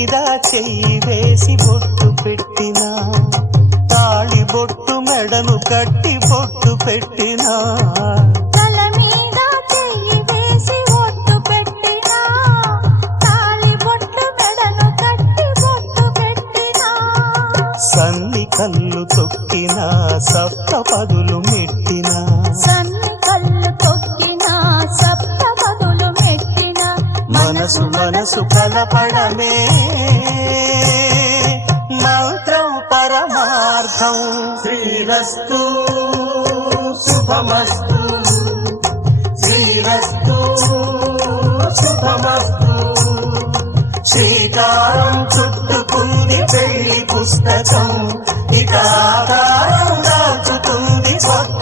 మీద చెయ్యి వేసి బొట్టు పెట్టినా, తాళి బొట్టు మెడను కట్టి బొట్టు పెట్టినా, తల మీద చెయ్యి వేసి బొట్టు పెట్టినా, తాళి బొట్టు మెడను కట్టి బొట్టు పెట్టినా, సన్ని కళ్ళు తొక్కినా సప్త పదులు మెట్టినా, సన్ని కళ్ళు తొక్కినా సప్త పదులు మెట్టినా, మనసు మనసు కలపడమే మంత్రం పరమార్థం. శ్రీరస్తు శుభమస్తు, శ్రీరస్తు శుభమస్తు. శ్రీకారం చుట్టుకుంది పెళ్లి పుస్తకం, ఇక ఆకారం దాచుతుంది స్వర్గ